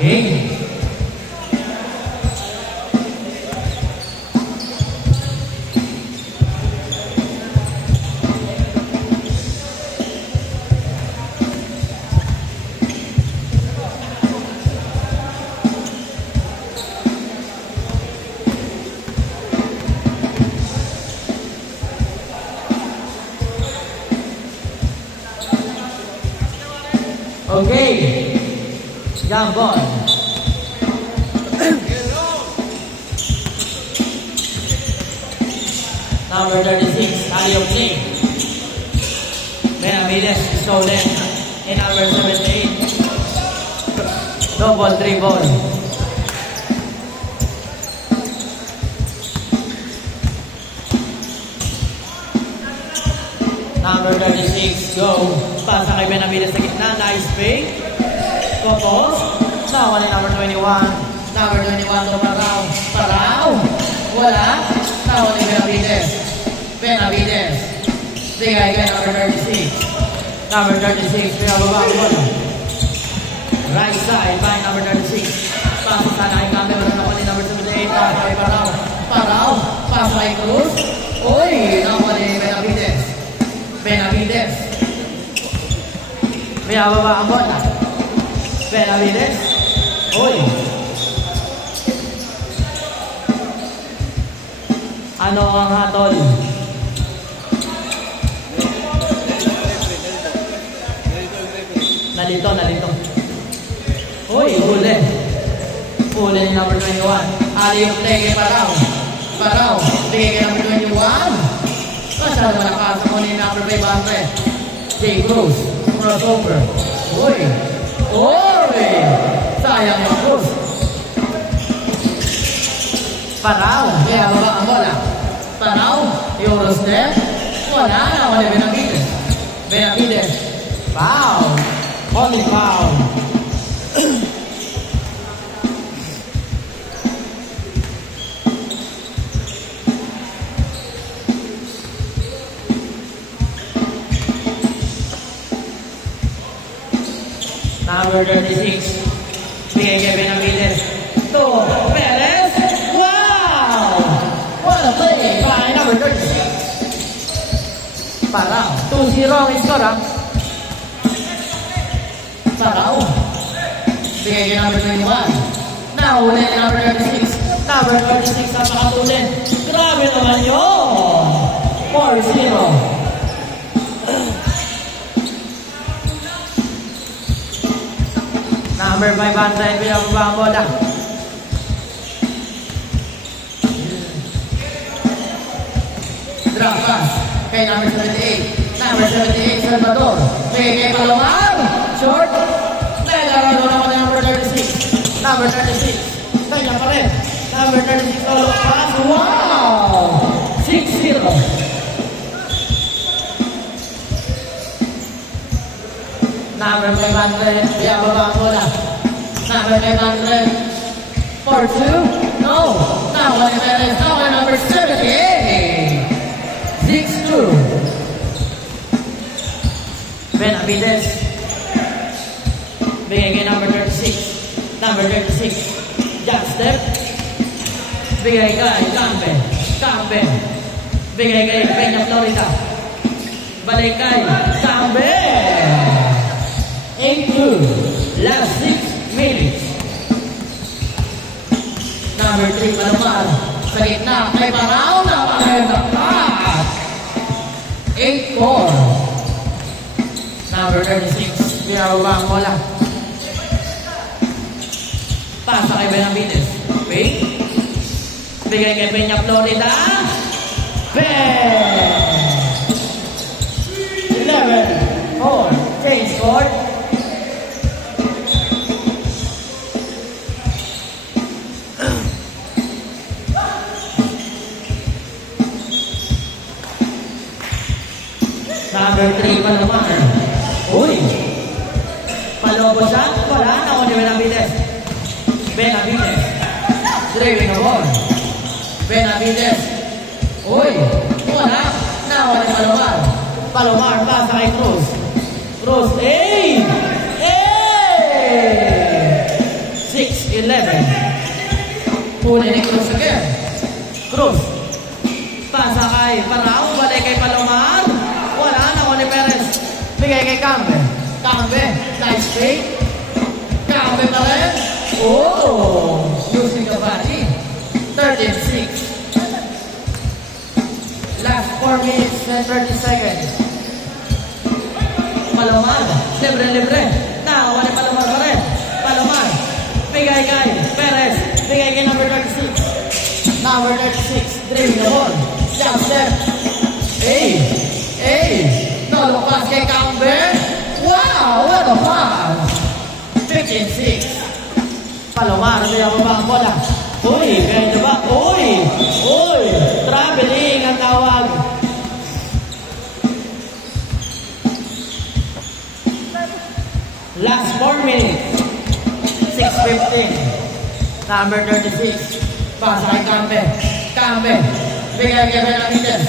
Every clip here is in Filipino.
Okay. Okay, Gambon. Number 36, Ali Opening. Benavides stolen. In number 78, double dribble. Number 36, go. Pasa kay Benavides sa gitna. Nice fake. Kopos. Nawala number 21. Number 21 to Parao. Parao. Wala. Nawala ni Benavides. Benavides. Bigay kay number 36. Number 36. Pinababa ang bola. Right side by number 36. Pasa sana kay Campbell. Nawala ni number 78. Pasa kay Parao. Parao. Pasa kay Cruz. Uy. Nawala ni Benavides. Benavides. Pinababa ang bola. Benavides. Uy. Ano ang hatol? Nalito. Uy, huli. Huli ni number 21. Ali yung play kay Parao. Parao. Play kay number 21. Masyado malakas mo ni number 500. Jay Cruz. Crossover. Uy. Uy. Sayang yung Cruz. Parao. Kaya baba ang bola. Parao. Eurostep. Wala na. Wala Benavides. Benavides. Foul. Only foul. Number 36. Bigay kay Benavides. To Perez. Wow! What a play by number 36. Parao. 2-0 ang score, ha? Parao. Bigay kay number 21. Nahuli kay number 36. Number 36 ang makatulin. Grabe naman yun. 4-0. Number 500, pinababa ang bola. Drop pass kay number 78. Number 78, Salvador. Kay Palomar. Short. Nailaro naman kay number 36. Number 36. Kanya pa rin. Number 36, solo pass. Wow! 6-0. Number 500, pinababa ang bola. Number 500, 4-2, no. Now, number 78, 6-2. Benavides. Bigay kay number 36. Number 36, jump step. Bigay kay Campbell. Bigay kay Peña Florida. Balik kay Campbell. 8-2. Last 6 minutes. Number 3, Palomar. Sa gitna, kay Parao na pakayagdapat. 8-4. Number 36. Pinababa ang bola. Pasa kay Benavides. Wait. Bigay kay Peña Florida. Bang! 11-4. Change court. Number 3, Palomar. Uy! Palobo siya. Wala na ako ni Benavides. Driving a ball. Benavides. Uy! Wala. Na ako ni Palomar. Palomar, pasa kay Cruz. Cruz, 6-4. 11. Huli ni Cruz again. Cruz. Pasa kay Parao. Balik kay Palomar. Wala na. Juan Perez. Bigay kay Cambe. Cambe. Nice fake. Cambe pa rin. Oh! Using the body. 13-6. Last 4 minutes and 30 seconds. Palomar. Libre-libre. Wala Palomar pa rin. Palomar. Bigay kay Perez. Bigay kay number 36. Number 36. Driving the ball. Jump step. No pass kay Cambe. Wow! What a pass! 15-6. Palomar. Hindi ako ba ang bola? Uy! Kaya ba? Uy! Traveling ang tawag. Last 4 minutes. 6:15. Number 36. Pasa kay Cambe. Cambe. Bigay kay Benavides.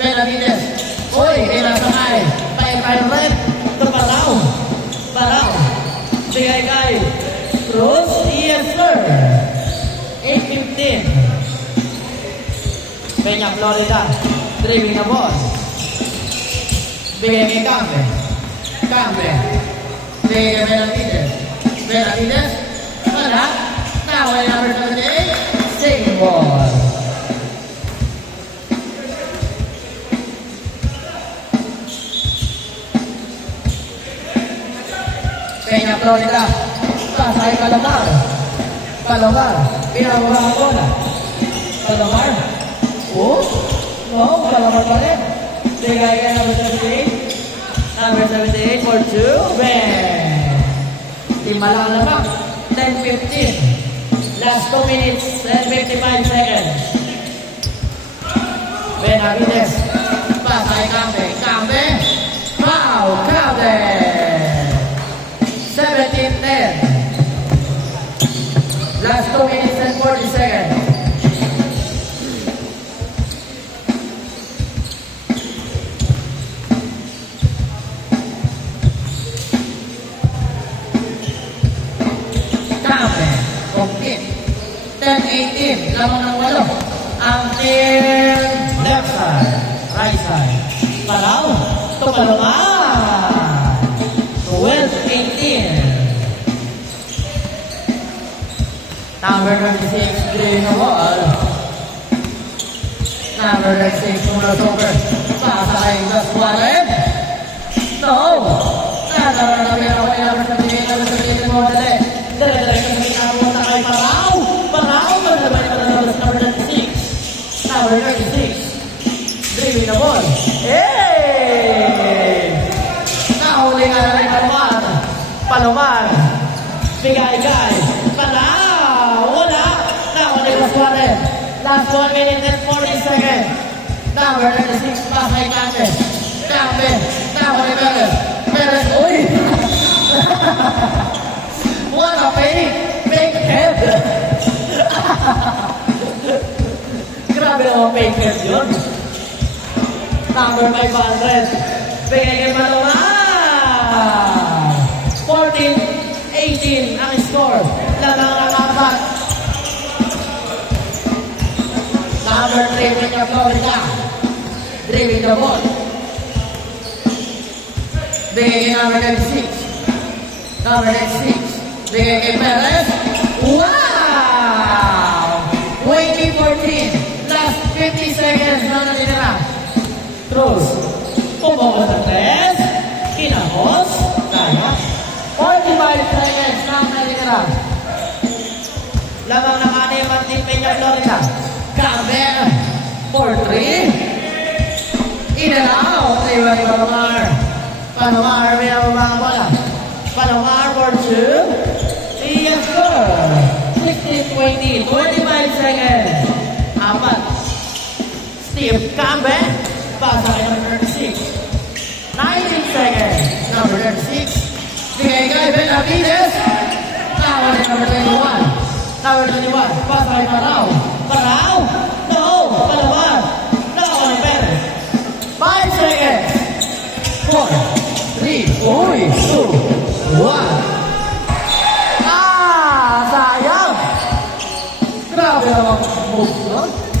Benavides. Uy! Inasangay. Bye-bye red. Ito Parao. Parao. Bigay kay Cruz. Yes, sir. 8:15. Peña Florida. Driving the ball. Bigay kay Cambe. Cambe. Bigay kay Benavides. Benavides. Wala. Now ay number 28. Same ball. Peña Florida. Pasa kay Palomar. Palomar. Pinababa ang bola. Palomar. Oh. No. Palomar pa rin. Bigay kay number 78. Number 78 for 2. Bang. Lima lang naman. 10:15. Last 2 minutes and 55 seconds. Benavides. Pasa kay Cambe. Cambe. Wow. Cambe. 17-10. Last 2 minutes and 40 seconds. Cambe. Compete. 10-18. Lamang ng 8. Ang team left side. Right side. Parao. Ito Palomar. 12-18. Number 26, green the ball. Number 26, Mulas over. Pasa kay Gaswared. No! Number 78 mo dali. Dali-dali ka pinapunta kay Parao. Parao, magdabay pa na number 26. Number 36. Driving the ball. Hey! Nahuli nga na rin Palomar. Palomar. Bigay kay Parao. Wala. Nahuli Gaswared. Last 1 minute and 40 seconds. Number 36, pass kay Cambe. Cambe. Nahuli Perez. Perez. Uy! What a fake head. Grabe naman fake head yun. Number 500. Bigay kay Palomar. 14-18 ang score. Lamang ang apat. Number 3, Peña Florida. Driving the ball. Bigay kay number 96. Number 96. Bigay kay Perez. Wow! 20-14. Last 50 seconds na natitira. Cruz. Pumukot sa 3. Kinahos. Kaya. 45 seconds na natitira. Lamang ng anim ang team Peña Florida. Cambe. 4-3. In and out. Iwan ni Palomar. Palomar, may nababang bola. Palomar for 2. Yes, sir. 16-20. 25 seconds. Apat. Steve Cambe. Pasa kay number 36. 19 seconds. Number 36. Bigay kay Benavides. Now on number 21. Number 21. Pasa kay Parao. Parao. No. Palomar. Now on Perez. 5 seconds. 4, 3, 2, 1. Sayang! namang move nun.